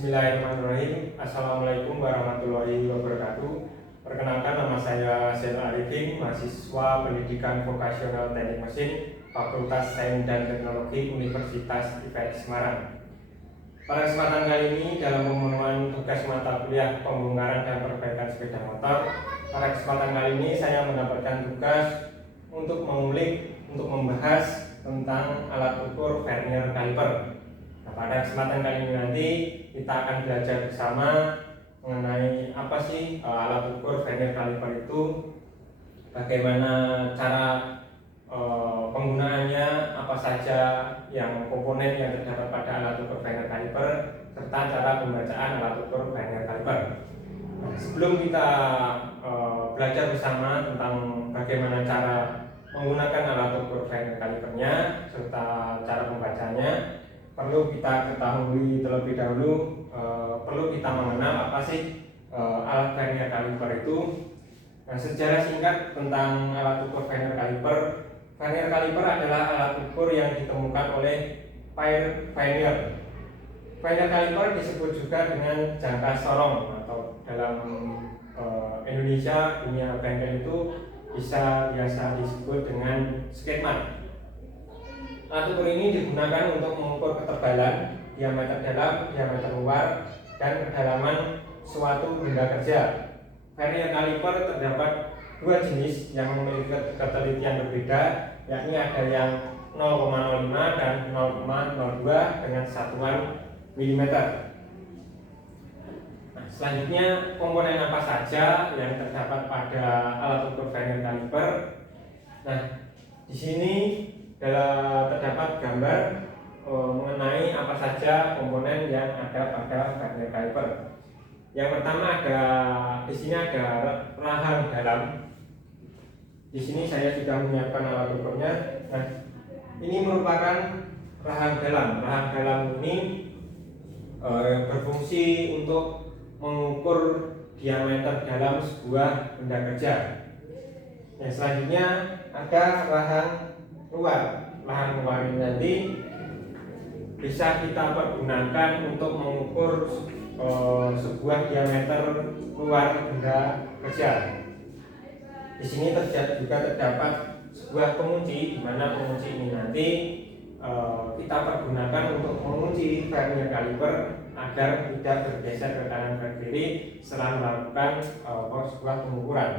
Bismillahirrahmanirrahim. Assalamualaikum warahmatullahi wabarakatuh. Perkenalkan, nama saya Zainal Arifin, mahasiswa Pendidikan Vokasional Teknik Mesin, Fakultas Sains dan Teknologi Universitas IPS Semarang. Pada kesempatan kali ini, dalam pemenuhan tugas mata kuliah pembongkaran dan perbaikan sepeda motor, pada kesempatan kali ini saya mendapatkan tugas untuk membahas tentang alat ukur vernier caliper. Pada kesempatan kali ini nanti kita akan belajar bersama mengenai apa sih alat ukur vernier caliper itu, bagaimana cara penggunaannya, apa saja yang komponen yang terdapat pada alat ukur vernier caliper, serta cara pembacaan alat ukur vernier caliper. Sebelum kita belajar bersama tentang bagaimana cara menggunakan alat ukur vernier calipernya serta cara pembacanya, perlu kita ketahui terlebih dahulu, perlu kita mengenal apa sih alat vernier caliper itu. Nah, sejarah singkat tentang alat ukur vernier caliper. Vernier caliper adalah alat ukur yang ditemukan oleh Pierre Vernier. Vernier caliper disebut juga dengan jangka sorong, atau dalam Indonesia dunia bengkel itu biasa disebut dengan sketmat. Alat ukur ini digunakan untuk mengukur ketebalan, diameter dalam, diameter luar, dan kedalaman suatu benda kerja. Vernier caliper terdapat dua jenis yang memiliki ketelitian berbeda, yakni ada yang 0,05 dan 0,02 dengan satuan milimeter. Nah, selanjutnya, komponen apa saja yang terdapat pada alat ukur vernier caliper? Nah, di sini terdapat gambar mengenai apa saja komponen yang ada pada vernier caliper. Yang pertama di sini ada rahang dalam. Di sini saya sudah menyiapkan alat ukurnya. Nah, ini merupakan rahang dalam. Rahang dalam ini berfungsi untuk mengukur diameter dalam sebuah benda kerja. Yang selanjutnya ada rahang luar. Rahang luar ini nanti bisa kita pergunakan untuk mengukur sebuah diameter luar benda kerja. Di sini juga terdapat sebuah pengunci, di mana pengunci ini nanti kita pergunakan untuk mengunci vernier caliper agar tidak bergeser ke kanan ke kiri setelah melakukan sebuah pengukuran.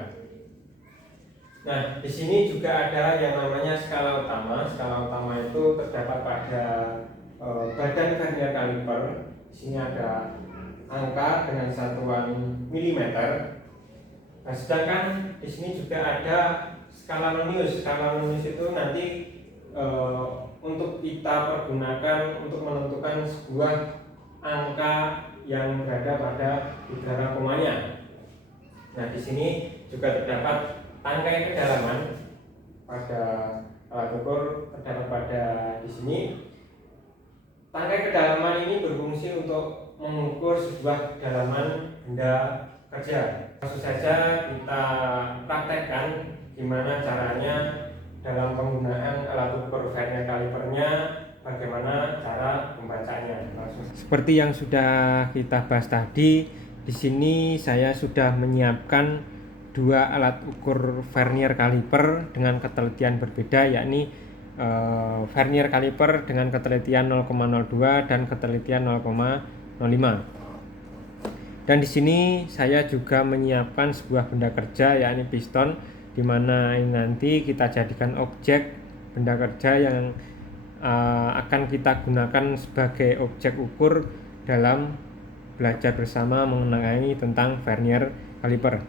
Nah, di sini juga ada yang namanya skala utama. Skala utama itu terdapat pada badan vernier caliper. Di sini ada angka dengan satuan milimeter. Nah, sedangkan di sini juga ada skala nonius. Skala nonius itu nanti untuk kita pergunakan untuk menentukan sebuah angka yang berada pada udara komanya. Nah, di sini juga terdapat tangkai kedalaman pada alat ukur, terdapat pada di sini. Tangkai kedalaman ini berfungsi untuk mengukur sebuah kedalaman benda kerja. Langsung saja kita praktekkan gimana caranya dalam penggunaan alat ukur vernier calipernya, bagaimana cara membacanya. Seperti yang sudah kita bahas tadi, di sini saya sudah menyiapkan dua alat ukur vernier caliper dengan ketelitian berbeda, yakni vernier caliper dengan ketelitian 0,02 dan ketelitian 0,05. Dan di sini saya juga menyiapkan sebuah benda kerja, yakni piston, di mana ini nanti kita jadikan objek benda kerja yang akan kita gunakan sebagai objek ukur dalam belajar bersama mengenai tentang vernier caliper.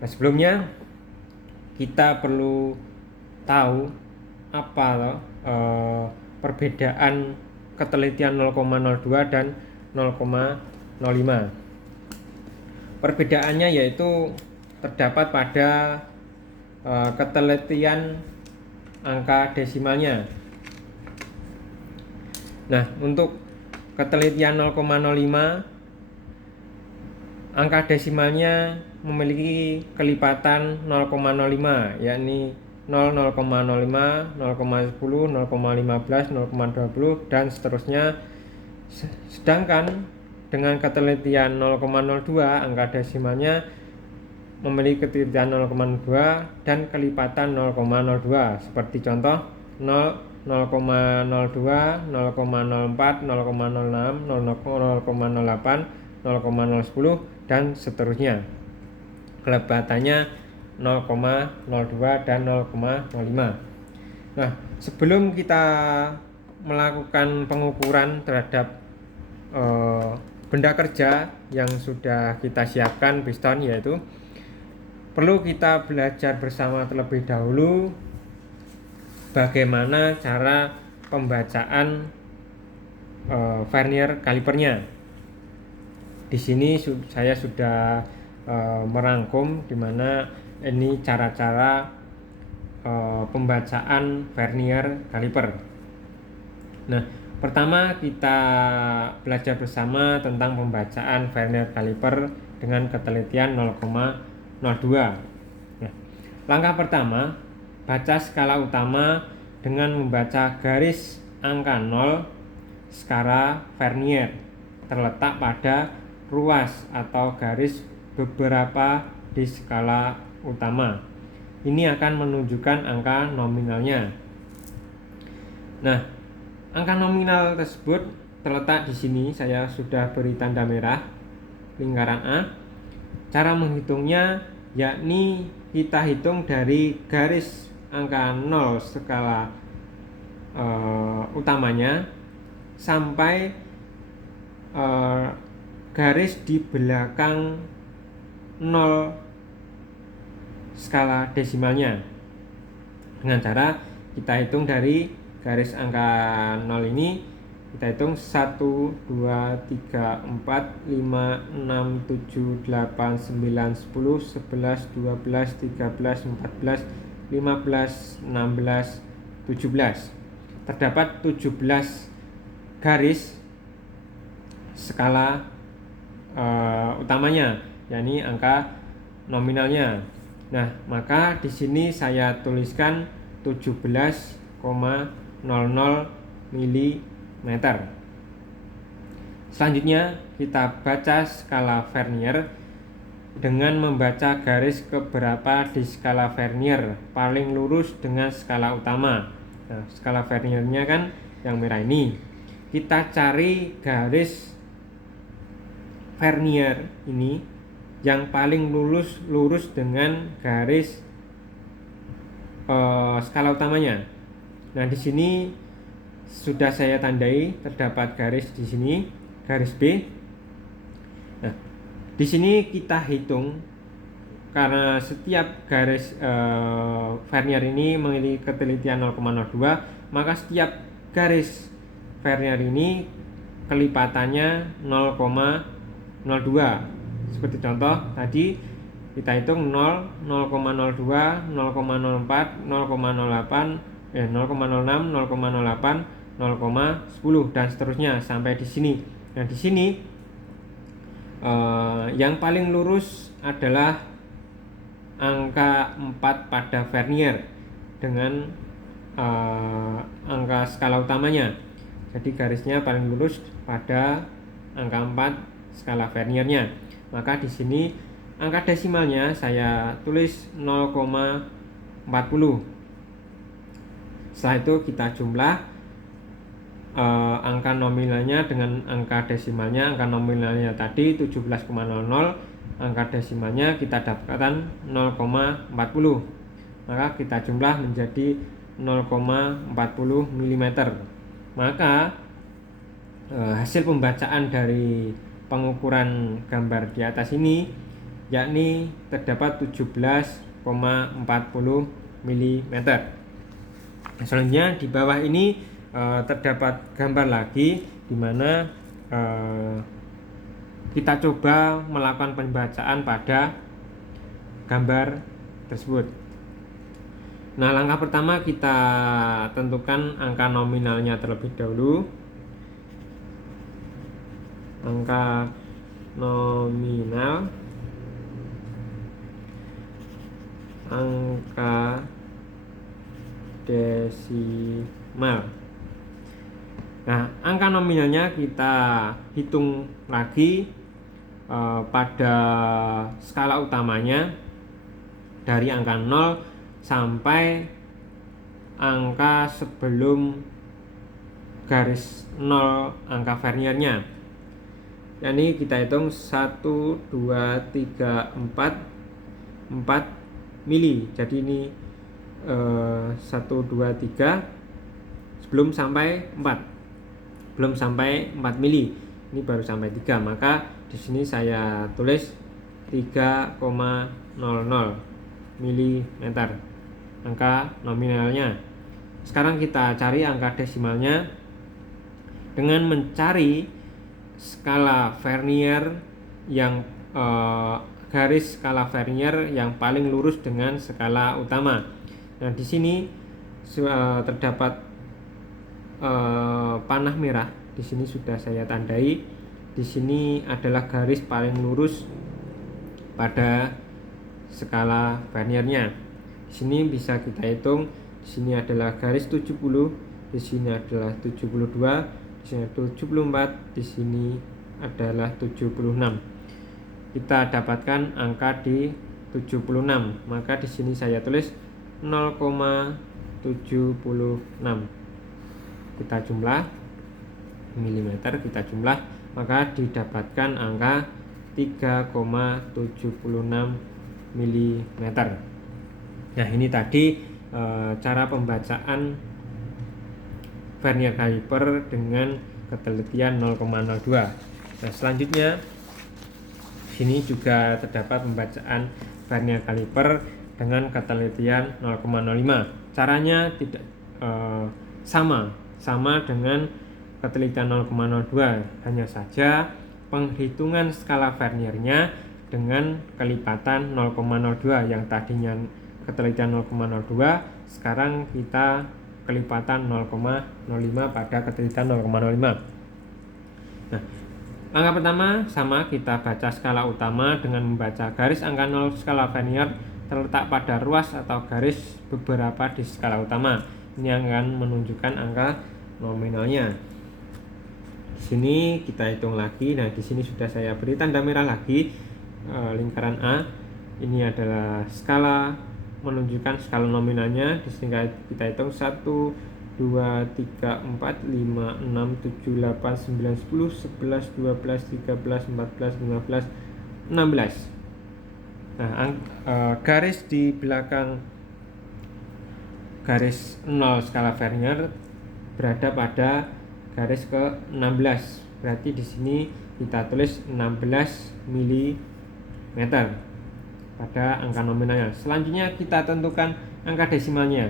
Nah, sebelumnya kita perlu tahu apa perbedaan ketelitian 0,02 dan 0,05. Perbedaannya yaitu terdapat pada ketelitian angka desimalnya. Nah, untuk ketelitian 0,05, angka desimalnya memiliki kelipatan 0,05, yakni 0, 0,05, 0,10, 0,15, 0,20 dan seterusnya. Sedangkan dengan ketelitian 0,02, angka desimalnya memiliki ketelitian 0,02 dan kelipatan 0,02. Seperti contoh 0, 0,02, 0,04, 0,06, 0,08, 0,010 dan seterusnya. Kelipatannya 0,02 dan 0,05. Nah, sebelum kita melakukan pengukuran terhadap benda kerja yang sudah kita siapkan piston, yaitu perlu kita belajar bersama terlebih dahulu bagaimana cara pembacaan vernier kalipernya. Di sini saya sudah merangkum di mana ini cara-cara pembacaan vernier kaliper. Nah, pertama kita belajar bersama tentang pembacaan vernier kaliper dengan ketelitian 0,02. Nah, langkah pertama, baca skala utama dengan membaca garis angka 0 skala vernier terletak pada ruas atau garis beberapa di skala utama. Ini akan menunjukkan angka nominalnya. Nah, angka nominal tersebut terletak di sini. Saya sudah beri tanda merah lingkaran A. Cara menghitungnya yakni kita hitung dari garis angka 0 skala utamanya sampai garis di belakang 0 skala desimalnya. Dengan cara kita hitung dari garis angka 0 ini, kita hitung 1, 2, 3, 4, 5, 6, 7, 8, 9, 10, 11, 12, 13, 14, 15, 16, 17. Terdapat 17 garis skala utamanya, yakni angka nominalnya. Nah, maka di sini saya tuliskan 17,00 mm. Selanjutnya kita baca skala vernier dengan membaca garis keberapa di skala vernier paling lurus dengan skala utama. Nah, skala verniernya kan yang merah ini. Kita cari garis vernier ini yang paling lurus dengan garis skala utamanya. Nah, di sini sudah saya tandai, terdapat garis di sini, garis B. Nah, di sini kita hitung karena setiap garis vernier ini memiliki ketelitian 0,02, maka setiap garis vernier ini kelipatannya 0,02. Seperti contoh tadi kita hitung 0, 0,02, 0,04, 0,08, 0,06, 0,08, 0,10 dan seterusnya sampai di sini. Nah, di sini yang paling lurus adalah angka 4 pada vernier dengan angka skala utamanya. Jadi garisnya paling lurus pada angka 4 skala verniernya. Maka di sini angka desimalnya saya tulis 0,40. Setelah itu kita jumlah angka nominalnya dengan angka desimalnya. Angka nominalnya tadi 17,00, angka desimalnya kita dapatkan 0,40. Maka kita jumlah menjadi 0,40 mm. Maka hasil pembacaan dari pengukuran gambar di atas ini yakni terdapat 17,40 mm. Selanjutnya di bawah ini terdapat gambar lagi di mana kita coba melakukan pembacaan pada gambar tersebut. Nah, langkah pertama kita tentukan angka nominalnya terlebih dahulu. Angka nominal, angka desimal. Nah, angka nominalnya kita hitung lagi pada skala utamanya dari angka 0 sampai angka sebelum garis 0 angka Verniernya. Yani kita hitung 1, 2, 3, 4 mili. Jadi ini 1, 2, 3 belum sampai 4 mili. Ini baru sampai 3, maka di sini saya tulis 3,00 mm angka nominalnya. Sekarang kita cari angka desimalnya dengan mencari skala Vernier yang garis skala Vernier yang paling lurus dengan skala utama. Nah, di sini terdapat panah merah. Di sini sudah saya tandai. Di sini adalah garis paling lurus pada skala Verniernya. Di sini bisa kita hitung. Di sini adalah garis 70, di sini adalah 72, di sini 74, di sini adalah 76. Kita dapatkan angka di 76, maka di sini saya tulis 0,76. Kita jumlah milimeter, kita jumlah, maka didapatkan angka 3,76 mm. Nah, ini tadi cara pembacaan Vernier caliper dengan ketelitian 0,02. Nah, selanjutnya sini juga terdapat pembacaan Vernier caliper dengan ketelitian 0,05. Caranya tidak sama dengan ketelitian 0,02, hanya saja penghitungan skala Verniernya dengan kelipatan 0,02. Yang tadinya ketelitian 0,02, sekarang kita kelipatan 0,05 pada ketelitian 0,05. Nah, langkah pertama sama, kita baca skala utama dengan membaca garis angka 0 skala Vernier terletak pada ruas atau garis beberapa di skala utama. Ini akan menunjukkan angka nominalnya. Di sini kita hitung lagi. Nah, di sini sudah saya beri tanda merah lagi, lingkaran A. Ini adalah skala, menunjukkan skala nominalnya. Di sini kita hitung 1, 2, 3, 4, 5, 6, 7, 8, 9, 10, 11, 12, 13, 14, 15, 16. Nah, garis di belakang garis 0 skala Vernier berada pada garis ke-16. Berarti di sini kita tulis 16 mm pada angka nominalnya. Selanjutnya kita tentukan angka desimalnya.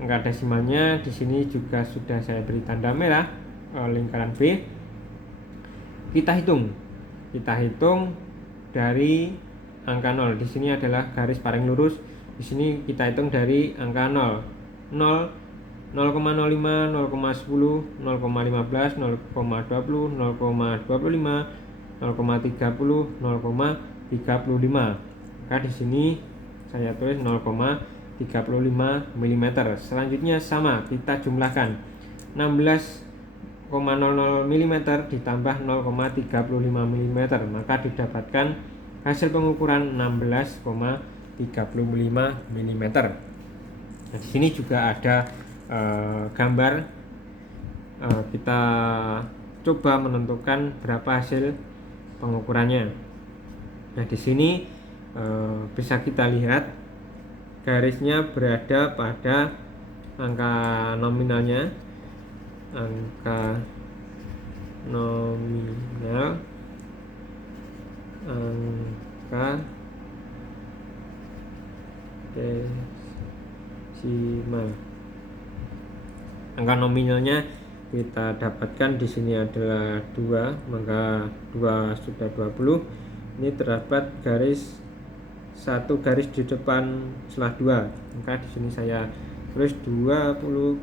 Angka desimalnya di sini juga sudah saya beri tanda merah, lingkaran B. Kita hitung dari angka 0. Di sini adalah garis paling lurus. Di sini kita hitung dari angka 0. 0,05, 0,10, 0,15, 0,20, 0,25, 0,30, 0,35. Maka di sini saya tulis 0,35 mm. Selanjutnya sama, kita jumlahkan 16,00 mm ditambah 0,35 mm, maka didapatkan hasil pengukuran 16,35 mm. Nah, di sini juga ada gambar. Kita coba menentukan berapa hasil pengukurannya. Nah, di sini bisa kita lihat garisnya berada pada angka nominalnya, angka desimal. Angka nominalnya kita dapatkan di sini adalah 2, maka 2 sudah 20. Ini terdapat garis 1 garis di depan setelah 2, maka di sini saya tulis 20,00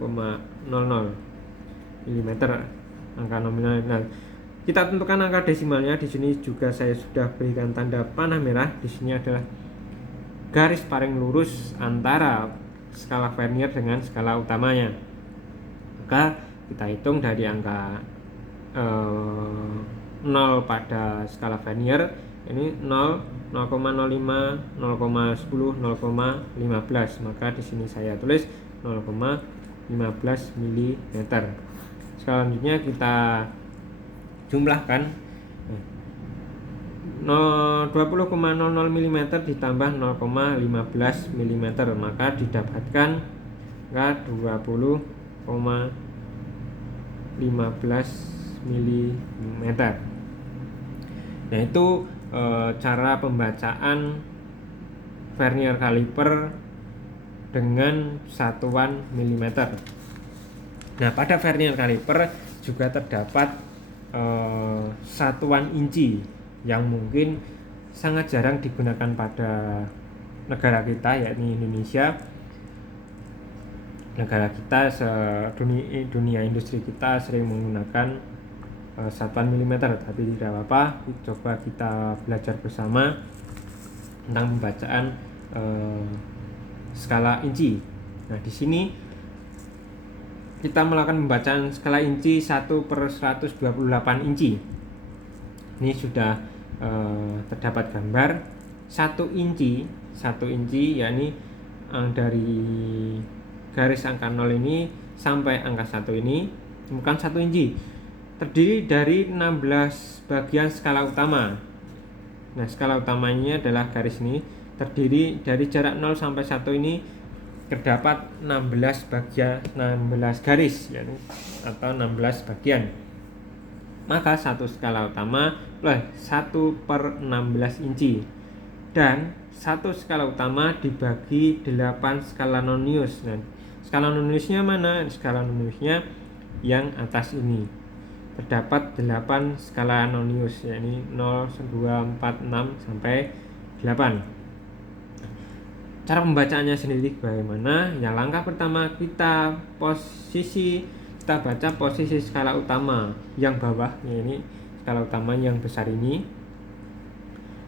mm angka nominal. Nah, kita tentukan angka desimalnya. Di sini juga saya sudah berikan tanda panah merah. Di sini adalah garis paling lurus antara skala Vernier dengan skala utamanya. Maka kita hitung dari angka 0 pada skala Vernier ini 0, 0,05, 0,10, 0,15. Maka di sini saya tulis 0,15 mm. Selanjutnya kita jumlahkan 20,00 mm ditambah 0,15 mm, maka didapatkan angka 20,15 mm. Nah, itu cara pembacaan Vernier kaliper dengan satuan milimeter. Nah, pada Vernier kaliper juga terdapat satuan inci yang mungkin sangat jarang digunakan pada negara kita, yakni Indonesia. Negara kita, dunia industri kita sering menggunakan satuan milimeter, tapi tidak apa-apa, coba kita belajar bersama tentang pembacaan skala inci. Nah, di sini kita melakukan pembacaan skala inci 1/128 inci. Ini sudah terdapat gambar 1 inci, yakni dari garis angka 0 ini sampai angka 1 ini bukan 1 inci, terdiri dari 16 bagian skala utama. Nah, skala utamanya adalah garis ini, terdiri dari jarak 0 sampai 1 ini terdapat 16 garis, yakni atau 16 bagian. Maka satu skala utama 1/16 inci, dan satu skala utama dibagi 8 skala nonius. Nah, skala noniusnya mana? Skala noniusnya yang atas ini. Terdapat 8 skala nonius, yakni 0, 2, 4, 6 sampai 8. Cara pembacaannya sendiri bagaimana? Yang langkah pertama, kita baca posisi skala utama yang bawah, ini skala utama yang besar ini.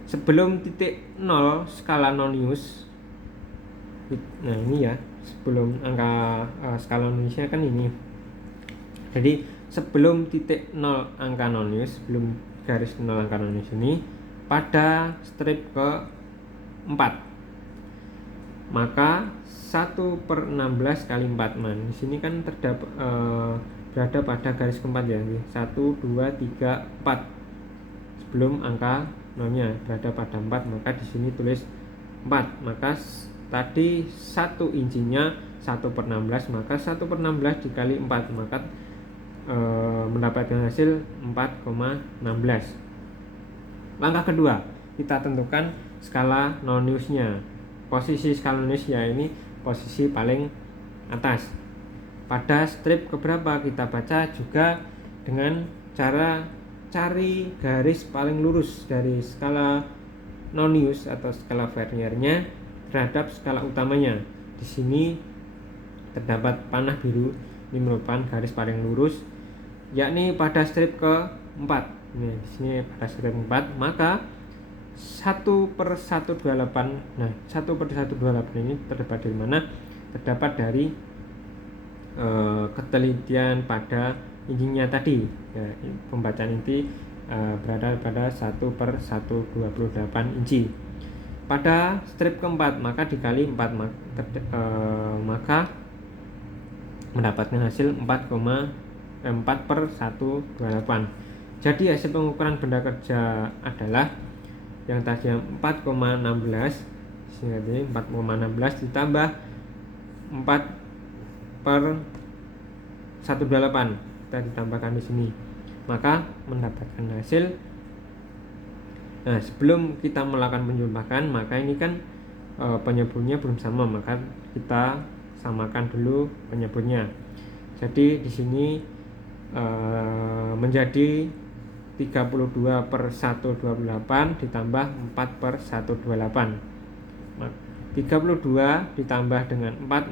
Sebelum titik 0 skala nonius. Nah, ini ya, sebelum angka skala noniusnya kan ini. Jadi sebelum titik 0 angka nonius, sebelum garis 0 angka nonius ini, pada strip ke 4, maka 1/16 kali 4 Di sini kan terdapat berada pada garis keempat ya, 1, 2, 3, 4. Sebelum angka 0-nya berada pada 4, maka di sini tulis 4. Maka tadi 1 incinya 1/16, maka 1/16 dikali 4, maka mendapatkan hasil 4,16. Langkah kedua, kita tentukan skala noniusnya. Posisi skala noniusnya ini posisi paling atas. Pada strip keberapa kita baca juga dengan cara cari garis paling lurus dari skala nonius atau skala Verniernya terhadap skala utamanya. Di sini terdapat panah biru, ini merupakan garis paling lurus, yakni pada strip ke-4. Ini di sini pada strip ke-4, maka 1/128. Nah, 1/128 ini terdapat dari mana? Terdapat dari ketelitian pada incinya tadi ya, pembacaan inti berada pada 1/128 inci. Pada strip keempat, maka dikali 4, maka mendapatkan hasil 4/128. Jadi hasil pengukuran benda kerja adalah yang tadi 4,16, sehingga ini 4,16 ditambah 4/128 kita ditambahkan di sini, maka mendapatkan hasil. Nah, sebelum kita melakukan penjumlahan, maka ini kan penyebutnya belum sama, maka kita samakan dulu penyebutnya. Jadi di sini menjadi 32/128 ditambah 4/128. 32 ditambah dengan 4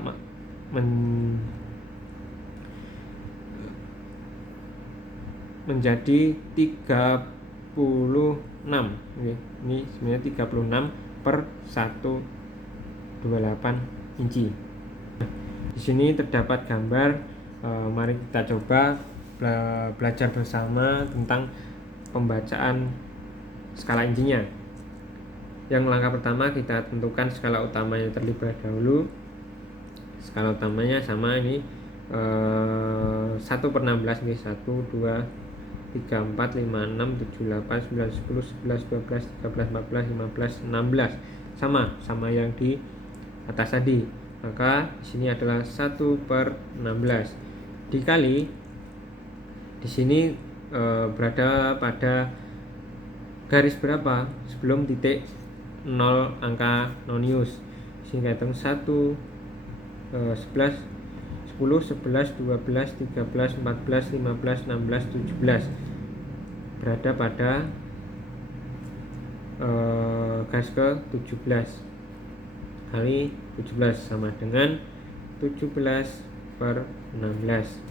menjadi 36. Ini sebenarnya 36/128 inci. Di sini terdapat gambar Mari kita coba belajar bersama tentang pembacaan skala intinya. Yang langkah pertama kita tentukan skala utamanya terlebih dahulu. Skala utamanya sama ini 1/16 nih, 1, 2, 3, 4, 5, 6, 7, 8, 9, 10, 11, 12, 13, 14, 15, 16 sama yang di atas tadi. Maka di sini adalah 1/16 dikali di sini berada pada garis berapa sebelum titik 0 angka nonius, sehingga hitung 1, 11, 10, 11, 12, 13, 14, 15, 16, 17 berada pada garis ke 17 kali 17 sama dengan 17/16.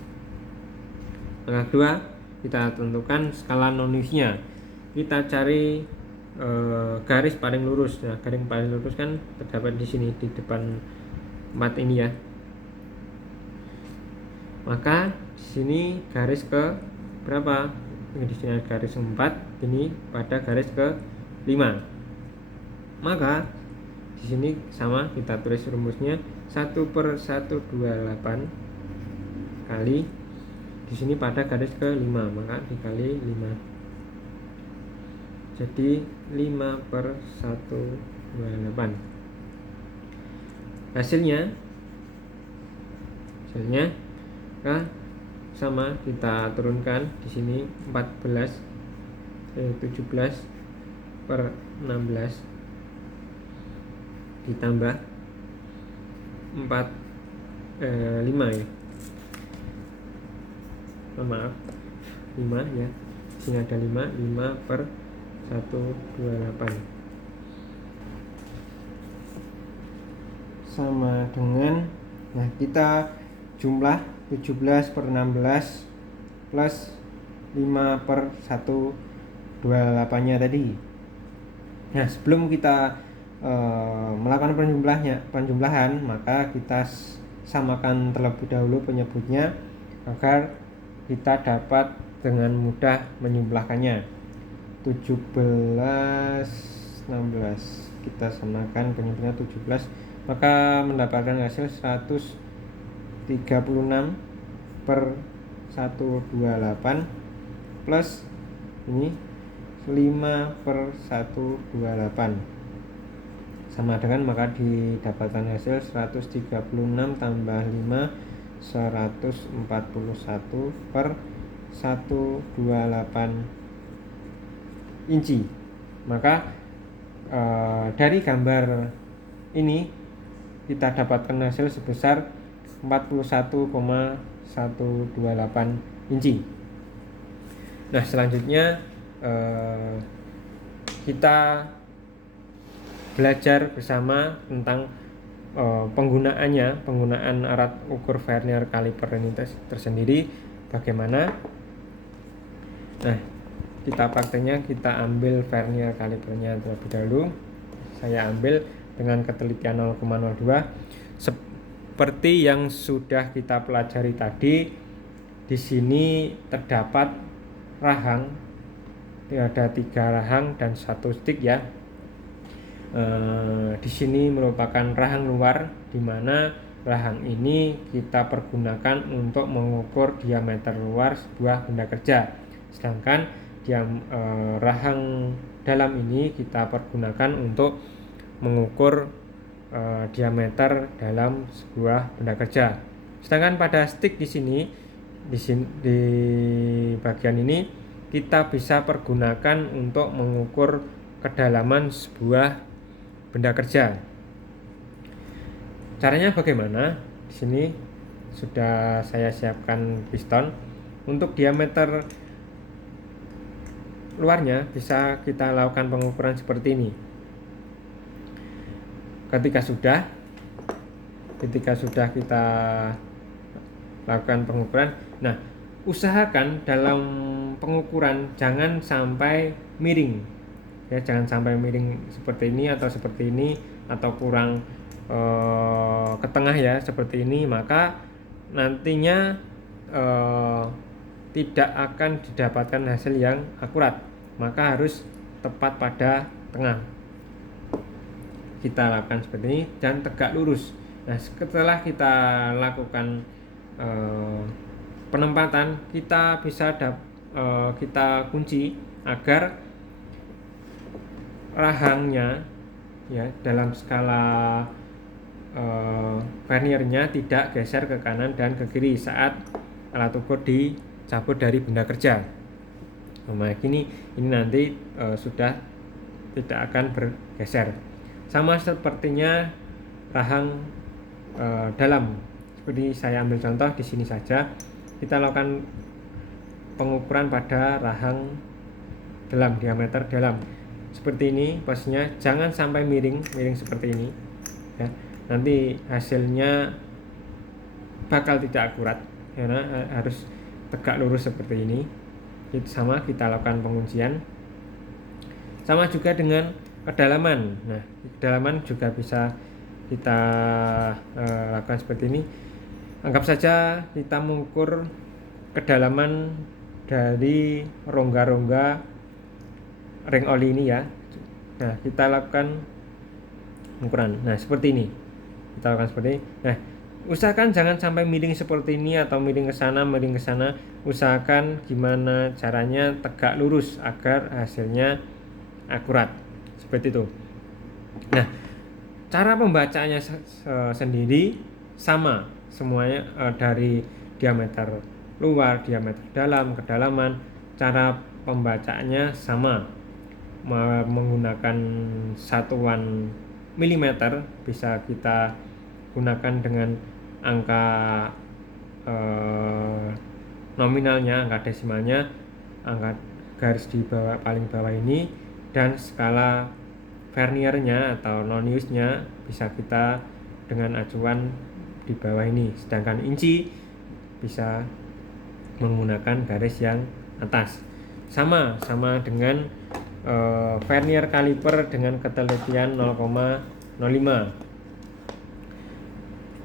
Langkah kedua, kita tentukan skala noniusnya. Kita cari garis paling lurus. Nah, garis paling lurus kan terdapat di sini di depan 4 ini ya. Maka di sini garis ke berapa? Ini di sini garis 4, ini pada garis ke 5. Maka di sini sama, kita tulis rumusnya 1/128 kali di sini pada garis ke 5, maka dikali 5. Jadi 5/128. Hasilnya sama, kita turunkan di sini 17/16 ditambah 5 ya. Maaf, 5 ya. Sini ada 5/128 sama dengan, nah kita jumlah 17/16 plus 5/128 nya tadi. Nah, sebelum kita melakukan penjumlahan, maka kita samakan terlebih dahulu penyebutnya agar kita dapat dengan mudah menjumlahkannya. 17, 16 kita samakan penyebutnya 17, maka mendapatkan hasil 136/128 plus ini 5/128 sama dengan, maka didapatkan hasil 136 tambah 5 141/128 inci. Maka dari gambar ini kita dapatkan hasil sebesar 41,128 inci. Nah, selanjutnya kita belajar bersama tentang penggunaan alat ukur vernier caliper ini tersendiri bagaimana. Nah, kita prakteknya, kita ambil vernier calipernya terlebih dahulu. Saya ambil dengan ketelitian 0,02 seperti yang sudah kita pelajari tadi. Di sini terdapat rahang, ada 3 rahang dan 1 stick ya. Di sini merupakan rahang luar, di mana rahang ini kita pergunakan untuk mengukur diameter luar sebuah benda kerja, sedangkan rahang dalam ini kita pergunakan untuk mengukur diameter dalam sebuah benda kerja. Sedangkan pada stick di sini di bagian ini kita bisa pergunakan untuk mengukur kedalaman sebuah benda kerja. Caranya bagaimana? Di sini sudah saya siapkan piston. Untuk diameter luarnya bisa kita lakukan pengukuran seperti ini. Ketika sudah kita lakukan pengukuran, nah usahakan dalam pengukuran jangan sampai miring ya, jangan sampai miring seperti ini atau seperti ini atau kurang ke tengah ya seperti ini, maka nantinya tidak akan didapatkan hasil yang akurat, maka harus tepat pada tengah. Kita lakukan seperti ini dan tegak lurus. Nah, setelah kita lakukan penempatan, kita bisa kita kunci agar rahangnya ya dalam skala verniernya tidak geser ke kanan dan ke kiri saat alat ukur dicabut dari benda kerja. Nah, ini nanti sudah tidak akan bergeser. Sama sepertinya rahang dalam. Seperti saya ambil contoh di sini saja, kita lakukan pengukuran pada rahang dalam, diameter dalam. Seperti ini posisinya, jangan sampai miring seperti ini ya. Nanti hasilnya bakal tidak akurat karena harus tegak lurus seperti ini. Itu sama, kita lakukan penguncian. Sama juga dengan kedalaman. Nah, kedalaman juga bisa kita lakukan seperti ini. Anggap saja kita mengukur kedalaman dari rongga-rongga ring oli ini ya. Nah, kita lakukan ukuran. Nah, seperti ini. Kita lakukan seperti ini. Nah, usahakan jangan sampai miring seperti ini atau miring ke sana, miring ke sana. Usahakan gimana caranya tegak lurus agar hasilnya akurat. Seperti itu. Nah, cara pembacaannya sendiri sama semuanya, dari diameter luar, diameter dalam, kedalaman, cara pembacaannya sama. Menggunakan satuan milimeter bisa kita gunakan dengan angka nominalnya, angka desimalnya, angka garis di bawah, paling bawah ini, dan skala verniernya atau noniusnya bisa kita dengan acuan di bawah ini. Sedangkan inci bisa menggunakan garis yang atas. Sama dengan vernier kaliper dengan ketelitian 0,05.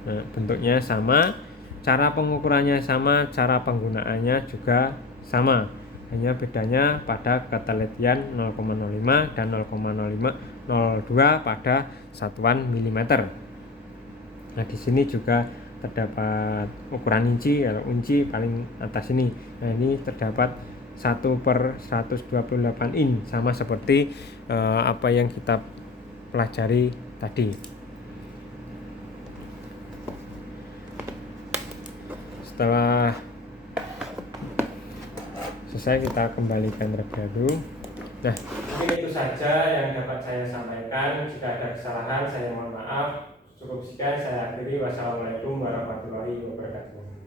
Nah, bentuknya sama, cara pengukurannya sama, cara penggunaannya juga sama. Hanya bedanya pada ketelitian 0,05 dan 0,0502 pada satuan milimeter. Nah, di sini juga terdapat ukuran inci atau unci paling atas ini. Nah, ini terdapat 1/128 in, sama seperti apa yang kita pelajari tadi. Setelah selesai, kita kembalikan terlebih dahulu. Nah, mungkin itu saja yang dapat saya sampaikan. Jika ada kesalahan, saya mohon maaf. Cukup sekian, saya akhiri. Wassalamualaikum warahmatullahi wabarakatuh.